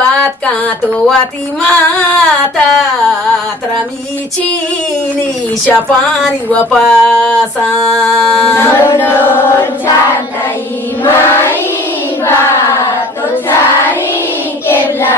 patkato watimata tramichini shapani wapasa Nolol chatai maiba to chari kebla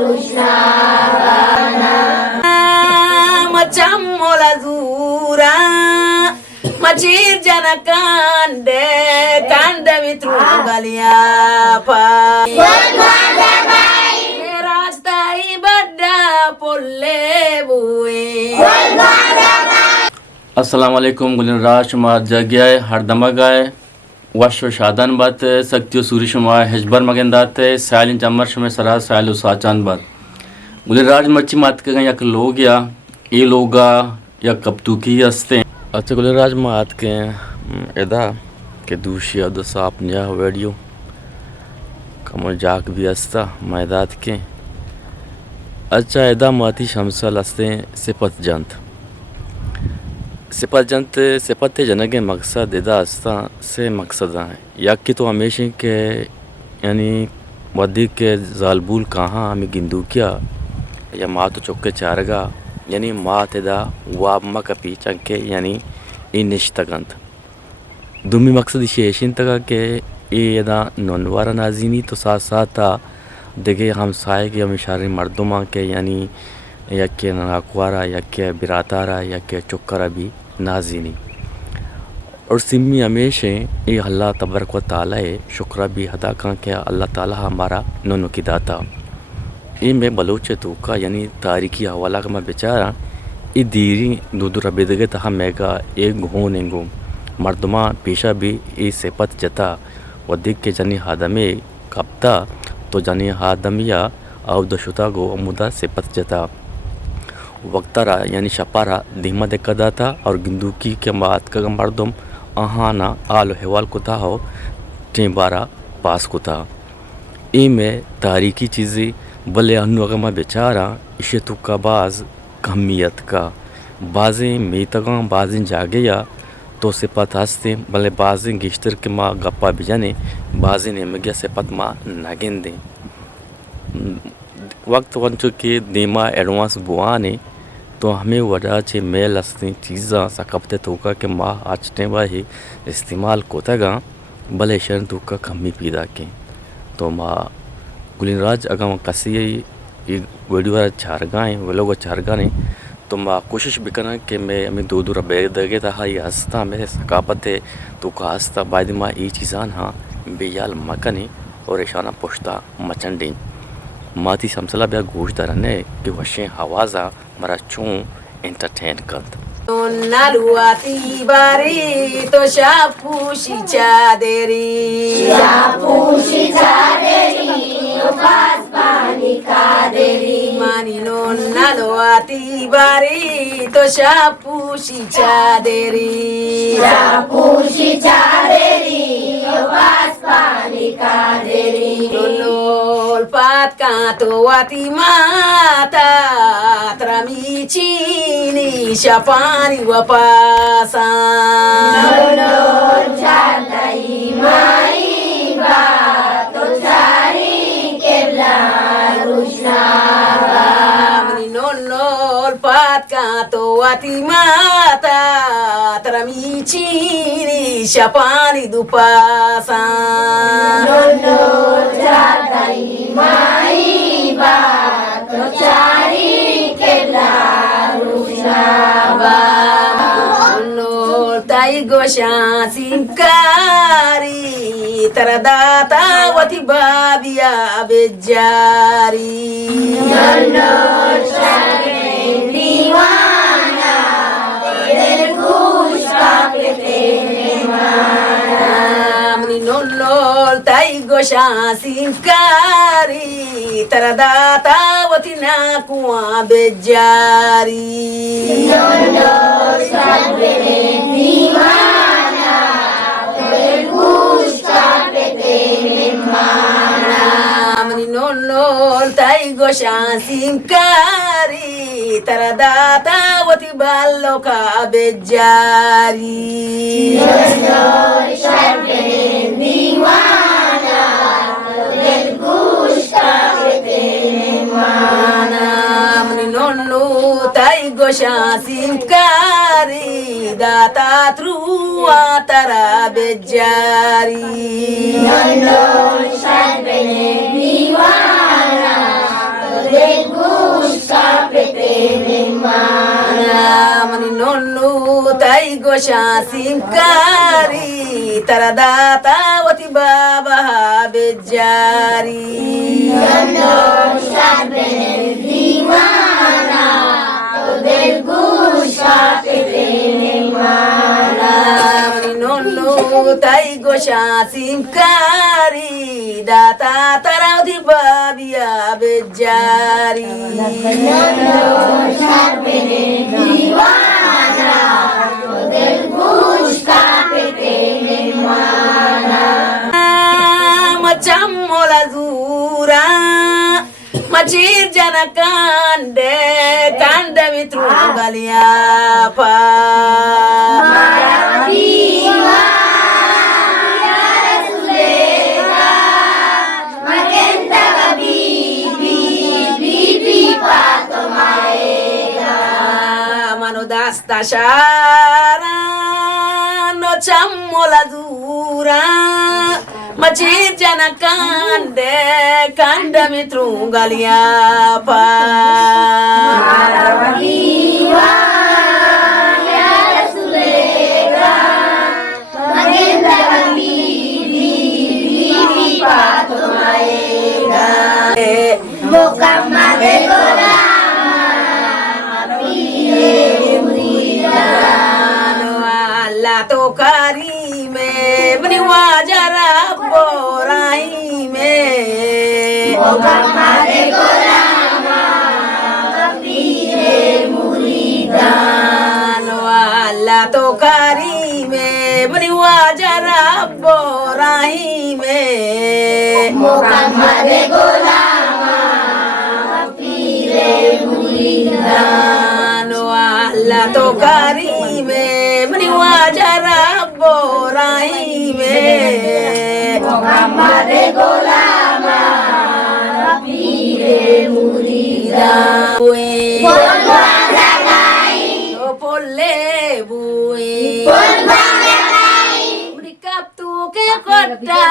rushavana macam mola zura macir jana kande mitru galiapa rastai bada polle bue अस्सलाम वालेकुम गुलिन राज शुमा जग्याय हरदमगाय वश शादान बात सक्तियो सूरी शुमा हेजबर मगंदात सालिन चमर शुमे सरा सालु साचान बात गुलिन राज मच्छी मात के यक लोग या ये लोगा या कबतुकी हस्ते अच्छा गुलिन राज मात के एदा के दूशिया दो साप निया वीडियो कमल जाक भी हस्ता मैदात के अच्छा एदा माती शमसल हस्ते सिपत जंत सिपत जनगे मकसद एदा हस्ता से मकसद हैं या कि तो हमेशा के यानी वदी के जालबूल कहाँ हमें गिंदू क्या या माँ तो चौके चारगा यानी माँ तेदा वाब मा का पीछा के यानी इन निश्तगंत दुमी मकसद शेषिन तक के ये यदा नौनवारा नाजीनी तो साथ साथ देखे हम साए के हम इशारे मर्दों के यानी या के नाकवारा या के बिरातारा या के चुक्करा भी नाजीनी और सिमी हमेशा ये अल्लाह तबारक व तआला शुक्र भी अदा का कि अल्लाह ताला हमारा नोनो की दाता ये मैं बलोच तो का यानी तारीखी हवाला का मैं बेचारा ये दीरी दूर बेदगे तहा मेगा एक घोनेंगो मर्दमा पेशा भी ये सेपत जता व दिख के जनी हादमे कप्ता तो जनी हादमिया और दशुता गो अमुदा सेपत जता वक्तारा यानी शपारा धीमा देखा था और गिंदुकी के बात का मर्दम अहाना आलो हेवाल कुता हो टेबारा पास कुता ई में तारीखी चीज़ें भले अनुगमा बेचारा इसे तुक्का बाज कमियत का बाजें मीतगा बाजें जागे या तो सिपत हंसते भले बाजें गिश्तर के माँ गप्पा बिजाने बाजें ने मगिया सिपत माँ नगेंदे वक्त वंचो के दीमा एडवांस बुआने तो हमें वजह से मेल हंसती चीज़ा सकपते तोका के माँ आचने वाही इस्तेमाल कोतागा भले शरण तोका कमी पीदा के तो माँ गुलिन राज अगर कसी ये वीडियो चारगाएँ वो लोग चारगाने तो माँ कोशिश भी करना कि मैं हमें दो दूर बैग दगे था ये हंसता मेरे सकापत है तो का हंसता बाद माँ ये चीज़ान हाँ बेयाल मकनी और इशाना पुश्ता मचंडी माती समसला ब्या गोश दरने कि वशे हवाजा मरा चूं एंटरटेन करत naluati bari to shapushi chaderi pasbani kaderi mani non naluati bari to shapushi chaderi pasbani kaderi lol pat kato wati mata tramichini shapani wapasa Nolol chatai maiba to chari kebla rushavana nonol pat kato wati mata tramichini shapani dupasa Nolol chatai maiba to chari kebla nonol tai gosha sinkari taradata wati babia bejari Nolol chatai diwana del gusta nonol tai gosha sinkari taradata wati nakwa bejari Nolol chatai diwana del gusta nonol tai gosha sinkari taradata wati ballo ka bejari Nolol chatai diwana del gusta gosha simkari data trua tara bejari Nono sabene viwana, de gusta petene mana. mani nonnu tai gosha simkari tara data wati baba bejari Nono sabene viwana, de gusta petene mana. mani nonnu tai gosha simkari data tara wati babia bejari Nono sabene viwana, de gusta petene mana. macam mola zura macir jana kande kande mitru galiapa Viva ya Rasulela, magenta bibi bibi pato maega. mano dasta shara no chammola zura macir jana kande kande mitru galiapa Viva ya Rasulela, magenta bibi bibi pato maega. Boca madre Allah to karime bani wajara boraime Boca madre golama, kapire murida. Allah to karime bani wajara boraime Boca madre golama, kapire murida. Allah to karime bani wajara boraime Boca madre golama, kapire murida. Polvagai, Polle bui polvagai, Murikap tu ke kota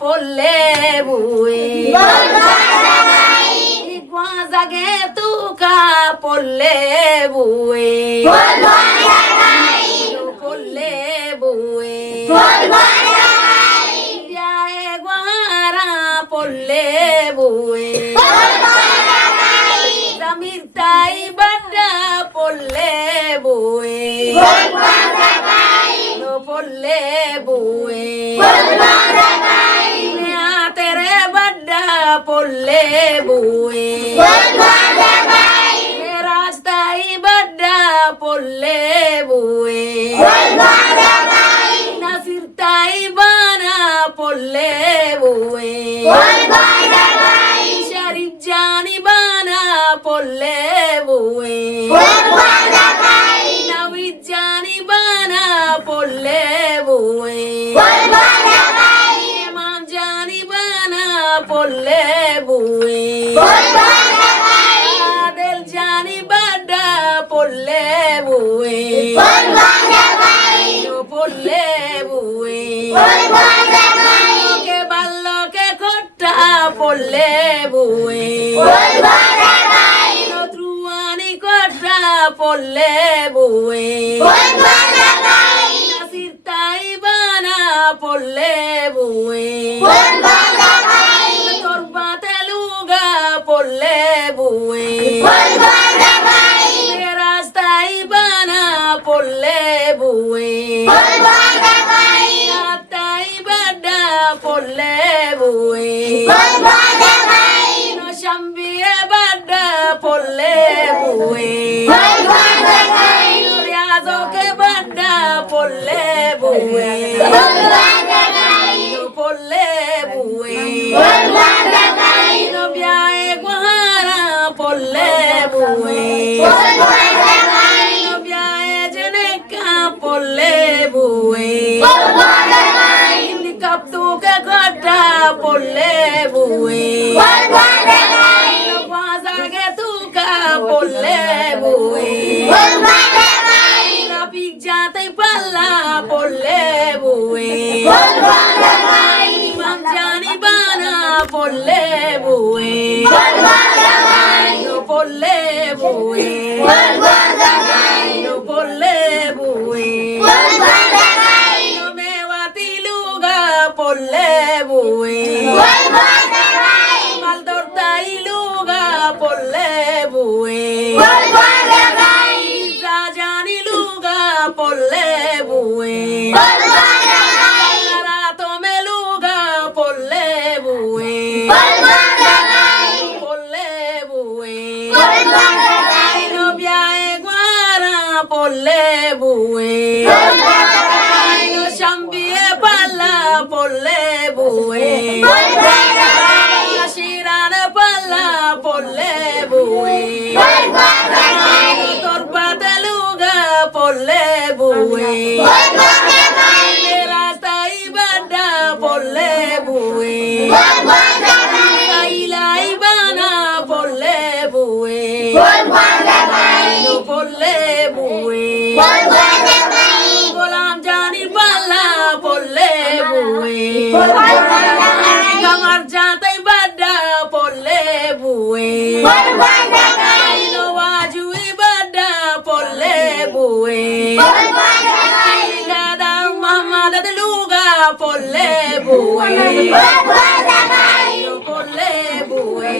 polle bui polvagai, Igwaza ge tu ka polle bui polvagai, Polle bui polvagai, Dia egwara polle bui polvagai, Zamir tai bada polle bui polvagai, No polle bui polvagai, tere bada polle bui polvagai, rasta ibada polle bui polvagai, nasir taibana polle bui polvagai, sharif jani bana polle bui polvagai, nawid jani bana polle bui polvagai, imam jani bana polle bui polvagai, adel jani bada polle bui polvagai, polle bui polvagai, ke ballo ke kotta polle bui polvagai, no truani kotta polle bui polvagai, nasir taibana polle bui polvagai, torba teluga polle bui polvagai, rasta ibana polle bui polvagai, taibada polle bui polvagai, no shambie bada polle bui polvagai, riazo ke bada polle bui polvagai, polle bui polvagai, no biae guhara polle bui polvagai, no biae jeneka polle bui polvagai, Inni kaptu ke kota polle bui polvagai, no kwaza ke tuka polle bui polvagai. পড়লে বুয়ে পড়লে বুয়ে পড়লে বুয়ে মেওয়াতি লুগা পড়লে বুয়ে মালদরদাই লুগা পড়লে বুয়ে রাজানি লুগা পড়লে বুয়ে রাতমে লুগা পড়লে বুয়ে পড়লে বুয়ে বিয়ায় গুয়ারা পড়লে বুয়ে শাম্বিয়ে পাল্লা পড়লে বুয়ে শিরান পাল্লা পড়লে বুয়ে তোর পাতালুগা পড়লে বুয়ে রাস্তাই বাড্ডা পড়লে বুয়ে কাইলাই বানা পড়লে বুয়ে পড়লে বুয়ে গোলাম জানি পাল্লা পড়লে বুয়ে আমার জাতাই বাড্ডা পড়লে বুয়ে নওয়াজুই বাড্ডা পড়লে বুয়ে দাদা মোহাম্মদ লুগা পড়লে বুয়ে পড়লে বুয়ে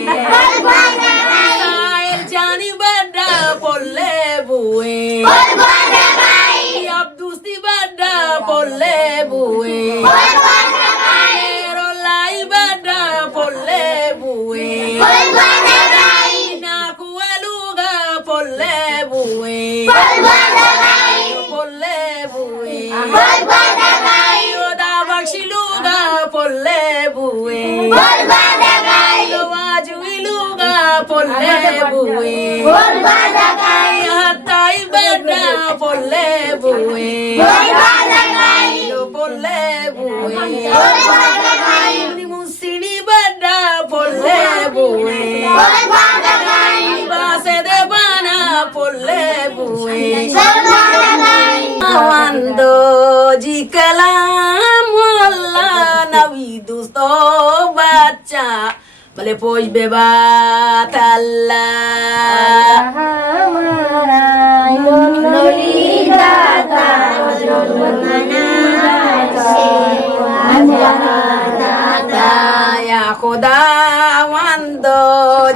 জানি বাড্ডা পড়লে বুয়ে আব্দুস্তি বাড্ডা পড়লে বুয়ে রোলাই বাড্ডা পড়লে বুয়ে নাকুয়ালুগা পড়লে বুয়ে পড়লে বুয়ে ওদা বক্সিলুগা পড়লে বুয়ে নওয়াজুইলুগা পড়লে বুয়ে হাতাই বাড্ডা পড়লে বুয়ে পড়লে বুয়ে মুসিনি বাড্ডা পড়লে বুয়ে বাসে দে বানা পড়লে বুয়ে আমando জি কালাম আল্লাহ নবী দুস্ত বাচ্চা বলে পৌঁছবে বাত আল্লাহ খোদা আমando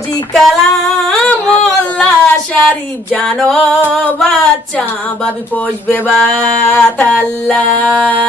জি কালাম আল্লাহ শরীফ জানো বাচ্চা বাবি পৌঁছবে বাত আল্লাহ